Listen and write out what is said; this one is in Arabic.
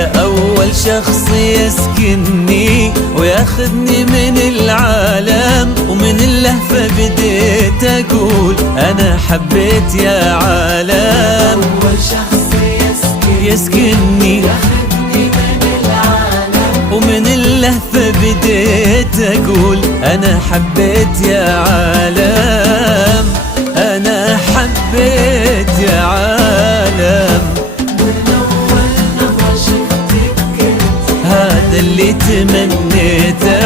يا أول شخص يسكنني وياخذني من العالم، ومن اللهفة بديت أقول أنا حبيت يا عالم. أول شخص يسكنني ياخذني من العالم، ومن اللهفة بديت أقول أنا حبيت يا عالم، أنا حبيت يا عالم. من أول نظرة شفتك كنت هذا اللي تمنيته